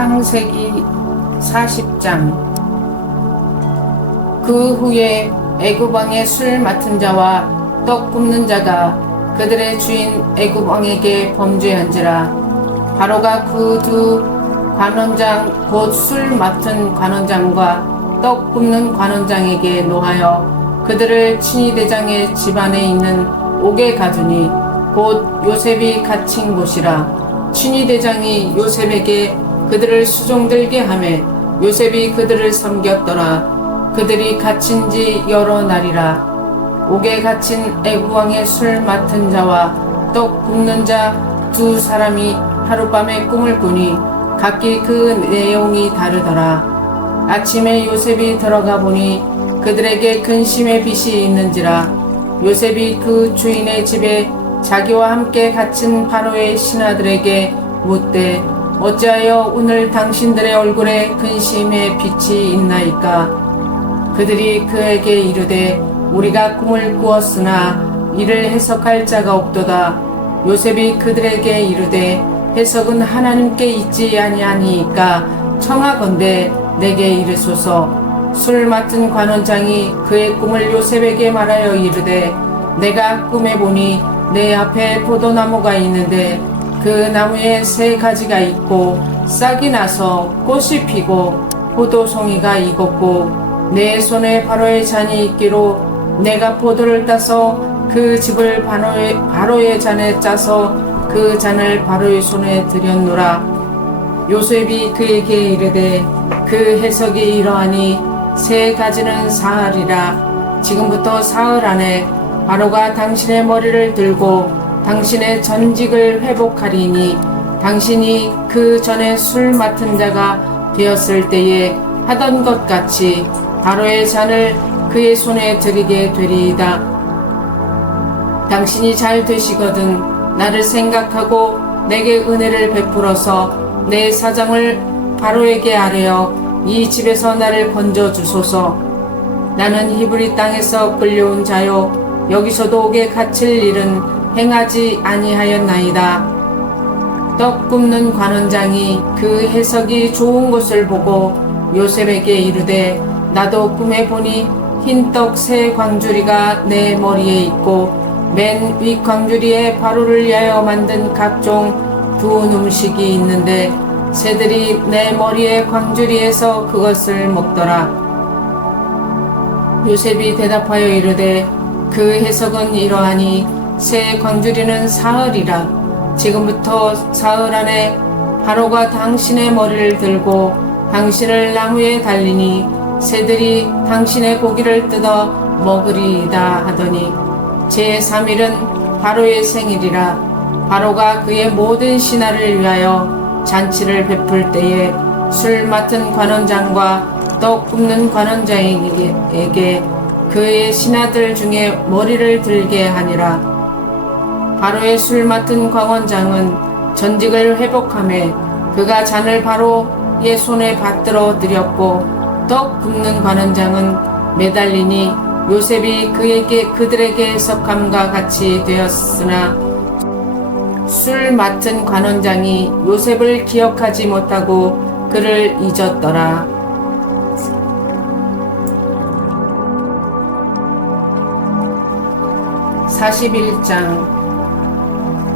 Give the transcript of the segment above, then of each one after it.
창세기 40장. 그 후에 애굽 왕의 술 맡은 자와 떡 굽는 자가 그들의 주인 애굽 왕에게 범죄한지라. 바로가 그 두 관원장 곧 술 맡은 관원장과 떡 굽는 관원장에게 노하여 그들을 친위 대장의 집안에 있는 옥에 가두니 곧 요셉이 갇힌 곳이라. 친위 대장이 요셉에게 그들을 수종들게 하매 요셉이 그들을 섬겼더라. 그들이 갇힌 지 여러 날이라. 옥에 갇힌 애굽 왕의 술 맡은 자와 떡 굽는 자 두 사람이 하룻밤에 꿈을 꾸니 각기 그 내용이 다르더라. 아침에 요셉이 들어가 보니 그들에게 근심의 빛이 있는지라. 요셉이 그 주인의 집에 자기와 함께 갇힌 바로의 신하들에게 묻되 어찌하여 오늘 당신들의 얼굴에 근심의 빛이 있나이까? 그들이 그에게 이르되 우리가 꿈을 꾸었으나 이를 해석할 자가 없도다. 요셉이 그들에게 이르되 해석은 하나님께 있지 아니하니까? 청하건대 내게 이르소서. 술 맡은 관원장이 그의 꿈을 요셉에게 말하여 이르되 내가 꿈에 보니 내 앞에 포도나무가 있는데 그 나무에 세 가지가 있고 싹이 나서 꽃이 피고 포도송이가 익었고 내 손에 바로의 잔이 있기로 내가 포도를 따서 그 집을 바로의, 바로의 잔에 짜서 그 잔을 바로의 손에 들였노라. 요셉이 그에게 이르되 그 해석이 이러하니 세 가지는 사흘이라. 지금부터 사흘 안에 바로가 당신의 머리를 들고 당신의 전직을 회복하리니 당신이 그 전에 술 맡은 자가 되었을 때에 하던 것 같이 바로의 잔을 그의 손에 드리게 되리이다. 당신이 잘 되시거든 나를 생각하고 내게 은혜를 베풀어서 내 사정을 바로에게 아뢰어 이 집에서 나를 건져 주소서. 나는 히브리 땅에서 끌려온 자요 여기서도 옥에 갇힐 일은 행하지 아니하였나이다. 떡 굽는 관원장이 그 해석이 좋은 것을 보고 요셉에게 이르되 나도 꿈에 보니 흰 떡 세 광주리가 내 머리에 있고 맨위 광주리에 바로를 위하여 만든 각종 두은 음식이 있는데 새들이 내 머리에 광주리에서 그것을 먹더라. 요셉이 대답하여 이르되 그 해석은 이러하니 새 광주리는 사흘이라 지금부터 사흘 안에 바로가 당신의 머리를 들고 당신을 나무에 달리니 새들이 당신의 고기를 뜯어 먹으리이다 하더니 제3일은 바로의 생일이라 바로가 그의 모든 신하를 위하여 잔치를 베풀 때에 술 맡은 관원장과 떡 굽는 관원장에게 그의 신하들 중에 머리를 들게 하니라 바로의 술 맡은 관원장은 전직을 회복함에 그가 잔을 바로의 손에 받들어 드렸고 떡 굽는 관원장은 매달리니 요셉이 그에게 그들에게 석함과 같이 되었으나 술 맡은 관원장이 요셉을 기억하지 못하고 그를 잊었더라. (41장)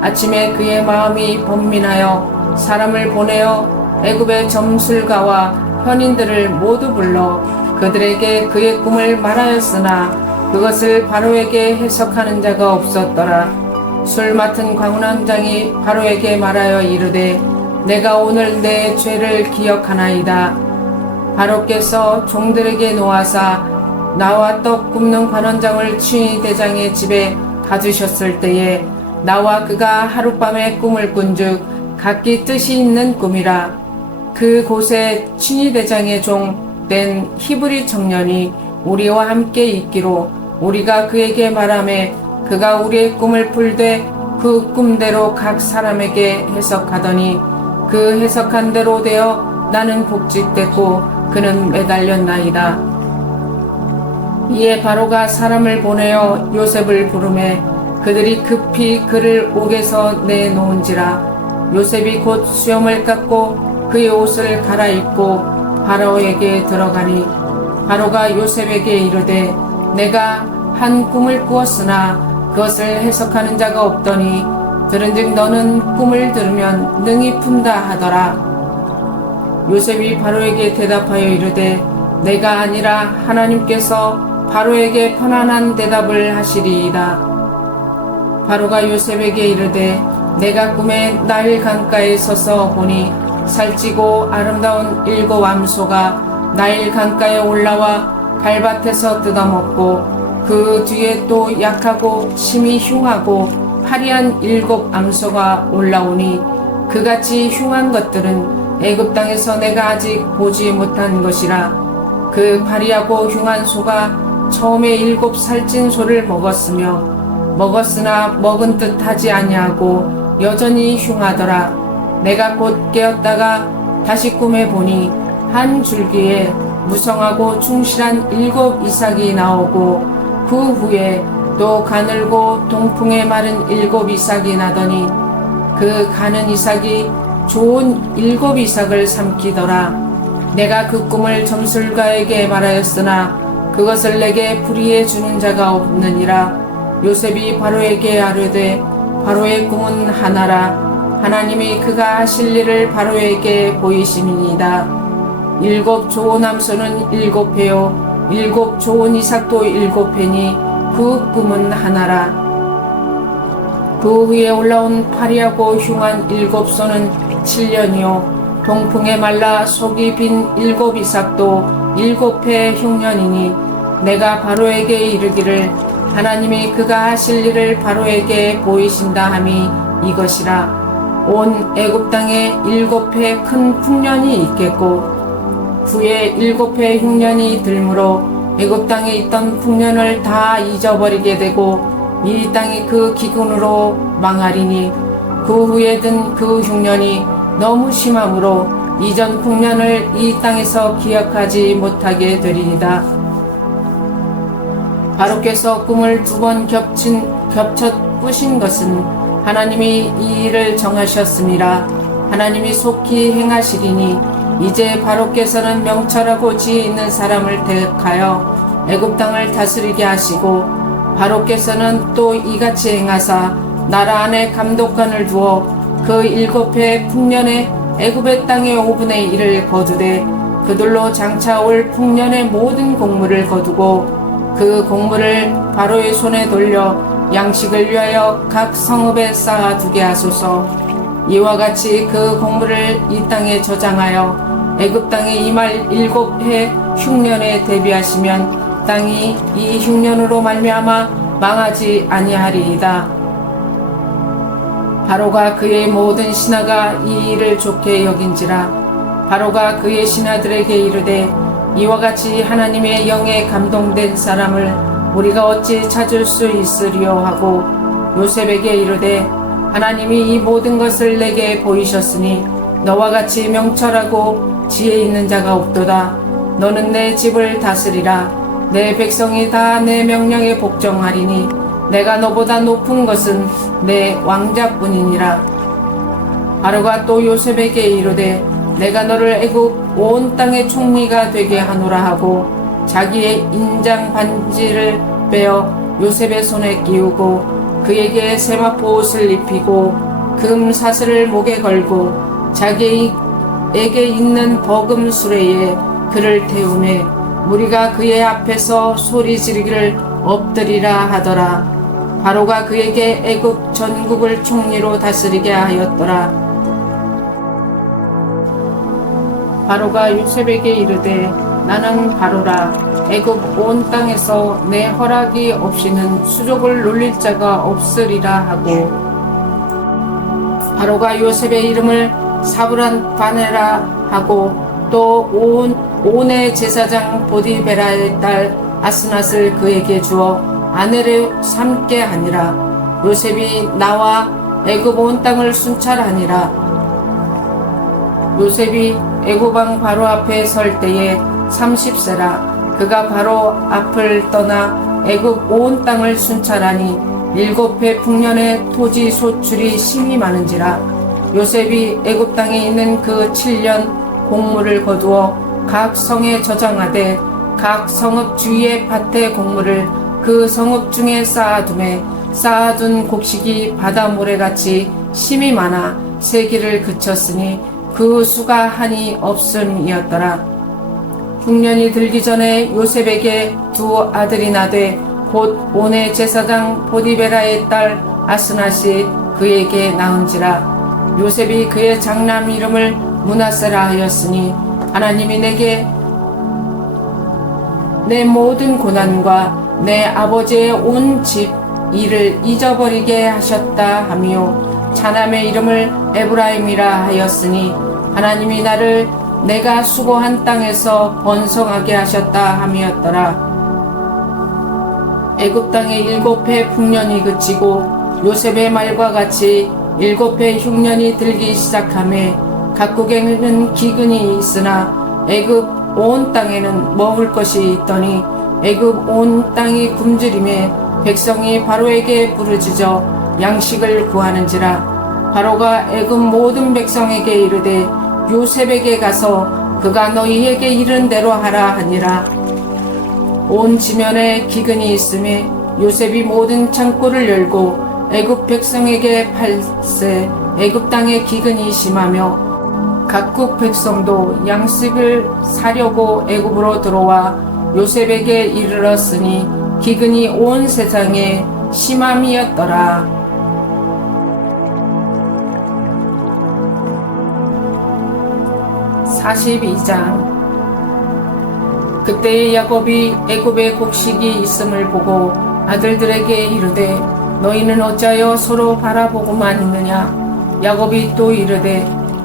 아침에 그의 마음이 번민하여 사람을 보내어 애굽의 점술가와 현인들을 모두 불러 그들에게 그의 꿈을 말하였으나 그것을 바로에게 해석하는 자가 없었더라. 술 맡은 광운왕장이 바로에게 말하여 이르되 내가 오늘 내 죄를 기억하나이다. 바로께서 종들에게 놓아사 나와 떡 굽는 관원장을 추인 대장의 집에 가두셨을 때에 나와 그가 하룻밤에 꿈을 꾼즉 각기 뜻이 있는 꿈이라 그 곳에 추니 대장의 종 된 히브리 청년이 우리와 함께 있기로 우리가 그에게 말하매 그가 우리의 꿈을 풀되 그 꿈대로 각 사람에게 해석하더니 그 해석한 대로 되어 나는 복직됐고 그는 매달렸나이다. 이에 바로가 사람을 보내어 요셉을 부르매 그들이 급히 그를 옥에서 내놓은지라 요셉이 곧 수염을 깎고 그의 옷을 갈아입고 바로에게 들어가니 바로가 요셉에게 이르되 내가 한 꿈을 꾸었으나 그것을 해석하는 자가 없더니 들은즉 너는 꿈을 들으면 능히 푼다 하더라 요셉이 바로에게 대답하여 이르되 내가 아니라 하나님께서 바로에게 편안한 대답을 하시리이다. 바로가 요셉에게 이르되 내가 꿈에 나일 강가에 서서 보니 살찌고 아름다운 일곱 암소가 나일 강가에 올라와 갈밭에서 뜯어먹고 그 뒤에 또 약하고 심히 흉하고 화려한 일곱 암소가 올라오니 그같이 흉한 것들은 애굽 땅에서 내가 아직 보지 못한 것이라. 그 파리하고 흉한 소가 처음에 일곱 살찐 소를 먹었으며 먹었으나 먹은 듯 하지 아니하고 여전히 흉하더라 내가 곧 깨었다가 다시 꿈에 보니 한 줄기에 무성하고 충실한 일곱 이삭이 나오고 그 후에 또 가늘고 동풍에 마른 일곱 이삭이 나더니 그 가는 이삭이 좋은 일곱 이삭을 삼키더라. 내가 그 꿈을 점술가에게 말하였으나 그것을 내게 불이해 주는 자가 없느니라. 요셉이 바로에게 아뢰되 바로의 꿈은 하나라. 하나님이 그가 하실 일을 바로에게 보이심이니이다. 일곱 좋은 암소는 일곱 회요 일곱 좋은 이삭도 일곱 회니 그 꿈은 하나라. 그 위에 올라온 파리하고 흉한 일곱 소는 7년이요 동풍에 말라 속이 빈 일곱 이삭도 일곱 해 흉년이니 내가 바로에게 이르기를 하나님이 그가 하실 일을 바로에게 보이신다 함이 이것이라 온 애굽 땅에 일곱 해 큰 풍년이 있겠고 후에 일곱 해 흉년이 들므로 애굽 땅에 있던 풍년을 다 잊어버리게 되고 이 땅이 그 기근으로 망하리니 그 후에 든 그 흉년이 너무 심함으로 이전 풍년을 이 땅에서 기억하지 못하게 되리이다. 바로께서 꿈을 두 번 겹친 겹쳐 꾸신 것은 하나님이 이 일을 정하셨음이라 하나님이 속히 행하시리니 이제 바로께서는 명철하고 지혜 있는 사람을 택하여 애굽 땅을 다스리게 하시고 바로께서는 또 이같이 행하사 나라 안에 감독관을 두어 그 일곱 해 풍년에 애굽의 땅의 5분의 1을 거두되 그들로 장차 올 풍년의 모든 곡물을 거두고 그 곡물을 바로의 손에 돌려 양식을 위하여 각 성읍에 쌓아 두게 하소서 이와 같이 그 곡물을 이 땅에 저장하여 애굽 땅에 이말 일곱 해 흉년에 대비하시면 땅이 이 흉년으로 말미암아 망하지 아니하리이다. 바로가 그의 모든 신하가 이 일을 좋게 여긴지라 바로가 그의 신하들에게 이르되 이와 같이 하나님의 영에 감동된 사람을 우리가 어찌 찾을 수 있으리요? 하고 요셉에게 이르되 하나님이 이 모든 것을 내게 보이셨으니 너와 같이 명철하고 지혜 있는 자가 없도다. 너는 내 집을 다스리라. 내 백성이 다 내 명령에 복종하리니 내가 너보다 높은 것은 내 왕자뿐이니라. 바로가 또 요셉에게 이르되 내가 너를 애굽 온 땅의 총리가 되게 하노라 하고 자기의 인장 반지를 빼어 요셉의 손에 끼우고 그에게 세마포 옷을 입히고 금 사슬을 목에 걸고 자기의 바로에게 있는 버금 수레에 그를 태우매 무리가 그의 앞에서 소리 지르기를 엎드리라 하더라. 바로가 그에게 애굽 전국을 총리로 다스리게 하였더라. 바로가 요셉에게 이르되 나는 바로라. 애굽 온 땅에서 내 허락이 없이는 수족을 놀릴 자가 없으리라 하고. 바로가 요셉의 이름을 사브란 바네라 하고 또 온 온의 제사장 보디베라의 딸 아스낫을 그에게 주어 아내를 삼게 하니라. 요셉이 나와 애굽 온 땅을 순찰하니라. 요셉이 애고방 바로 앞에 설 때에 30세라. 그가 바로 앞을 떠나 애굽 온 땅을 순찰하니 일곱 해 풍년의 토지 소출이 심히 많은지라. 요셉이 애굽 땅에 있는 그 7년 공물을 거두어 각 성에 저장하되 각 성읍 주위의 밭의 곡물을 그 성읍 중에 쌓아둠에 쌓아둔 곡식이 바다 모래같이 심이 많아 세기를 그쳤으니 그 수가 한이 없음이었더라. 흉년이 들기 전에 요셉에게 두 아들이 나되 곧 온의 제사장 보디베라의 딸 아스낫이 그에게 낳은지라 요셉이 그의 장남 이름을 문하세라 하였으니 하나님이 내게 내 모든 고난과 내 아버지의 온 집 일을 잊어버리게 하셨다 하며 자남의 이름을 에브라임이라 하였으니 하나님이 나를 내가 수고한 땅에서 번성하게 하셨다 함이었더라. 애굽 땅의 일곱 해 풍년이 그치고 요셉의 말과 같이 일곱 해 흉년이 들기 시작함에 각국에는 기근이 있으나 애굽 온 땅에는 먹을 것이 있더니 애굽 온 땅이 굶주림에 백성이 바로에게 부르짖어 양식을 구하는지라 바로가 애굽 모든 백성에게 이르되 요셉에게 가서 그가 너희에게 이른 대로 하라 하니라 온 지면에 기근이 있음에 요셉이 모든 창고를 열고 애굽 백성에게 팔세 애굽 땅에 기근이 심하며 각국 백성도 양식을 사려고 애굽으로 들어와 요셉에게 이르렀으니 기근이 온 세상에 심함이었더라. 42장. 그때의 야곱이 애굽에 곡식이 있음을 보고 아들들에게 이르되 너희는 어찌하여 서로 바라보고만 있느냐? 야곱이 또 이르되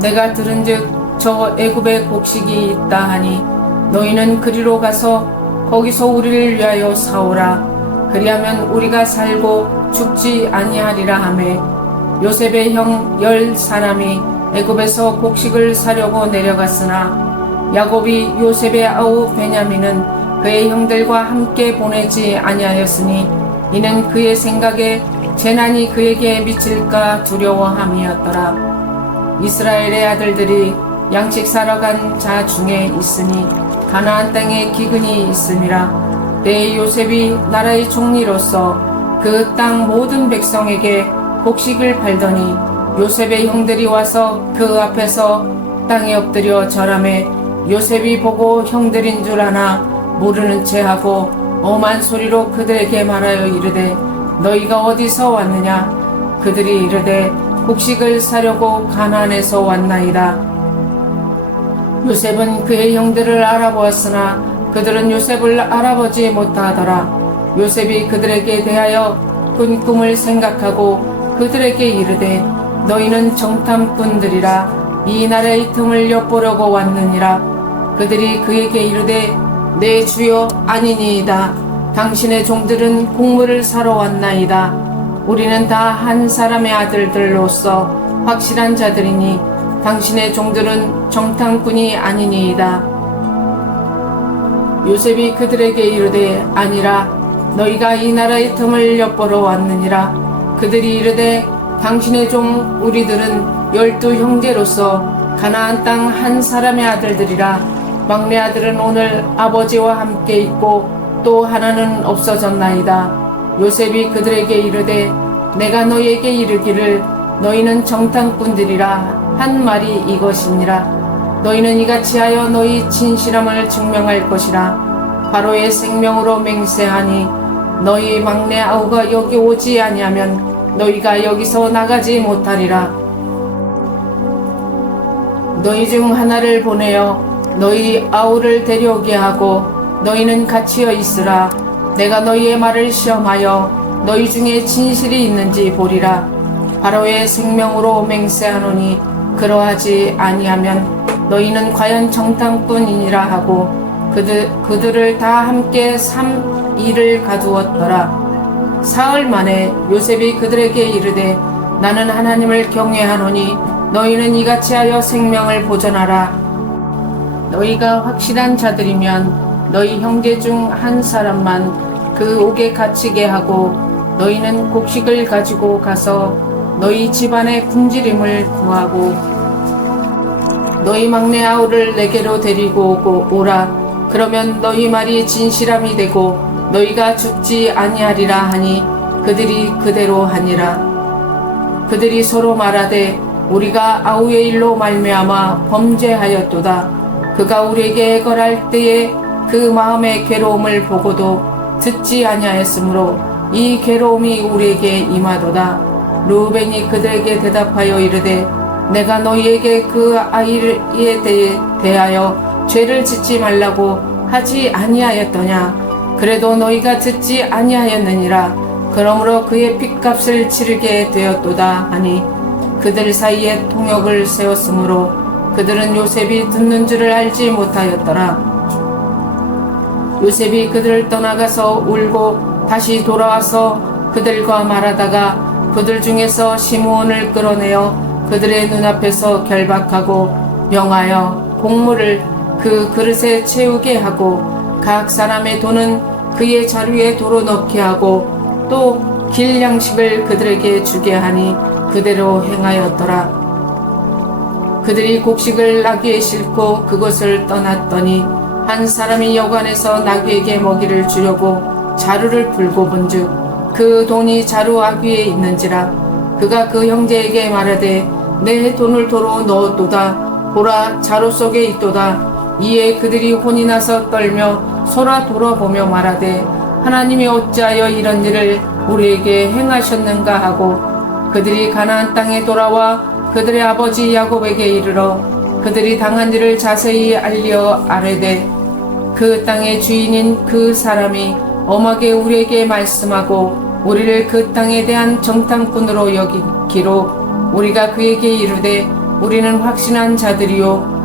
내가 들은즉 저 애굽에 곡식이 있다 하니 너희는 그리로 가서 거기서 우리를 위하여 사오라. 그리하면 우리가 살고 죽지 아니하리라 하매 요셉의 형 열 사람이 애굽에서 곡식을 사려고 내려갔으나 야곱이 요셉의 아우 베냐민은 그의 형들과 함께 보내지 아니하였으니 이는 그의 생각에 재난이 그에게 미칠까 두려워함이었더라. 이스라엘의 아들들이 양식 사러 간 자 중에 있으니 가나안 땅에 기근이 있음이라. 때 요셉이 나라의 총리로서 그 땅 모든 백성에게 곡식을 팔더니 요셉의 형들이 와서 그 앞에서 땅에 엎드려 절함에 요셉이 보고 형들인 줄 아나 모르는 채 하고 엄한 소리로 그들에게 말하여 이르되 너희가 어디서 왔느냐? 그들이 이르되 곡식을 사려고 가나안에서 왔나이다. 요셉은 그의 형들을 알아보았으나 그들은 요셉을 알아보지 못하더라. 요셉이 그들에게 대하여 꾼 꿈을 생각하고 그들에게 이르되 너희는 정탐꾼들이라 이 나라의 틈을 엿보려고 왔느니라. 그들이 그에게 이르되 내 주여 아니니이다. 당신의 종들은 곡물을 사러 왔나이다. 우리는 다 한 사람의 아들들로서 확실한 자들이니 당신의 종들은 정탐꾼이 아니니이다. 요셉이 그들에게 이르되 아니라 너희가 이 나라의 틈을 엿보러 왔느니라. 그들이 이르되 당신의 종 우리들은 열두 형제로서 가나안 땅 한 사람의 아들들이라 막내 아들은 오늘 아버지와 함께 있고 또 하나는 없어졌나이다. 요셉이 그들에게 이르되 내가 너희에게 이르기를 너희는 정탐꾼들이라 한 말이 이것이니라. 너희는 이같이 하여 너희 진실함을 증명할 것이라 바로의 생명으로 맹세하니 너희 막내 아우가 여기 오지 아니하면 너희가 여기서 나가지 못하리라. 너희 중 하나를 보내어 너희 아우를 데려오게 하고 너희는 갇히어 있으라. 내가 너희의 말을 시험하여 너희 중에 진실이 있는지 보리라. 바로의 생명으로 맹세하노니 그러하지 아니하면 너희는 과연 정탐꾼이니라 하고 그들, 그들을 다 함께 삼 일을 가두었더라 사흘 만에 요셉이 그들에게 이르되 나는 하나님을 경외하노니 너희는 이같이 하여 생명을 보존하라. 너희가 확실한 자들이면 너희 형제 중 한 사람만 그 옥에 갇히게 하고 너희는 곡식을 가지고 가서 너희 집안의 굶주림을 구하고 너희 막내 아우를 내게로 데리고 오고 오라. 그러면 너희 말이 진실함이 되고 너희가 죽지 아니하리라 하니 그들이 그대로 하니라. 그들이 서로 말하되 우리가 아우의 일로 말미암아 범죄하였도다. 그가 우리에게 애걸할 때에 그 마음의 괴로움을 보고도 듣지 아니하였으므로 이 괴로움이 우리에게 임하도다. 루벤이 그들에게 대답하여 이르되 내가 너희에게 그 아이에 대하여 죄를 짓지 말라고 하지 아니하였더냐 그래도 너희가 듣지 아니하였느니라. 그러므로 그의 핏값을 치르게 되었도다 하니 그들 사이에 통역을 세웠으므로 그들은 요셉이 듣는 줄을 알지 못하였더라. 요셉이 그들을 떠나가서 울고 다시 돌아와서 그들과 말하다가 그들 중에서 시므온을 끌어내어 그들의 눈앞에서 결박하고 명하여 곡물을 그 그릇에 채우게 하고 각 사람의 돈은 그의 자루에 도로 넣게 하고 또 길 양식을 그들에게 주게 하니 그대로 행하였더라. 그들이 곡식을 나귀에 싣고 그곳을 떠났더니 한 사람이 여관에서 나귀에게 먹이를 주려고 자루를 풀고 본즉 그 돈이 자루 아귀에 있는지라 그가 그 형제에게 말하되 내 돈을 도로 넣었도다 보라 자루 속에 있도다 이에 그들이 혼이 나서 떨며 소라 돌아보며 말하되 하나님이 어찌하여 이런 일을 우리에게 행하셨는가 하고 그들이 가나안 땅에 돌아와 그들의 아버지 야곱에게 이르러 그들이 당한 일을 자세히 알려 아뢰되 그 땅의 주인인 그 사람이 엄하게 우리에게 말씀하고 우리를 그 땅에 대한 정탐꾼으로 여기기로 우리가 그에게 이르되 우리는 확신한 자들이요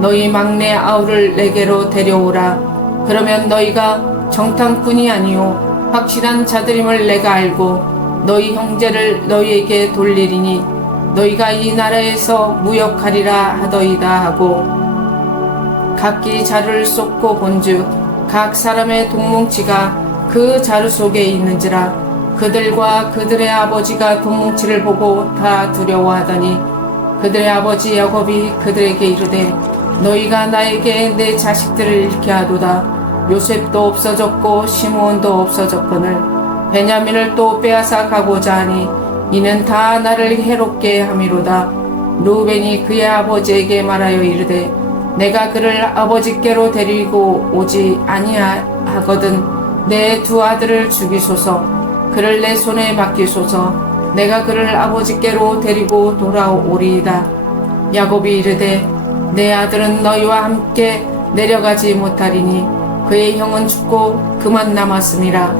너희 막내 아우를 내게로 데려오라. 그러면 너희가 정탐꾼이 아니요 확실한 자들임을 내가 알고 너희 형제를 너희에게 돌리리니 너희가 이 나라에서 무역하리라 하더이다 하고. 각기 자루를 쏟고 본즉 각 사람의 동뭉치가 그 자루 속에 있는지라 그들과 그들의 아버지가 동뭉치를 보고 다 두려워하더니 그들의 아버지 야곱이 그들에게 이르되 너희가 나에게 내 자식들을 잃게 하도다. 요셉도 없어졌고 시므온도 없어졌거늘 베냐민을 또 빼앗아 가고자 하니 이는 다 나를 해롭게 함이로다. 루벤이 그의 아버지에게 말하여 이르되 내가 그를 아버지께로 데리고 오지 아니하거든 내 두 아들을 죽이소서. 그를 내 손에 맡기소서. 내가 그를 아버지께로 데리고 돌아오리이다. 야곱이 이르되 내 아들은 너희와 함께 내려가지 못하리니 그의 형은 죽고 그만 남았음이라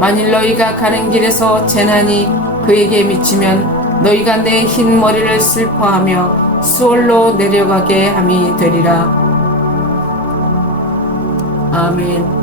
만일 너희가 가는 길에서 재난이 그에게 미치면 너희가 내 흰 머리를 슬퍼하며 수월로 내려가게 함이 되리라. 아멘.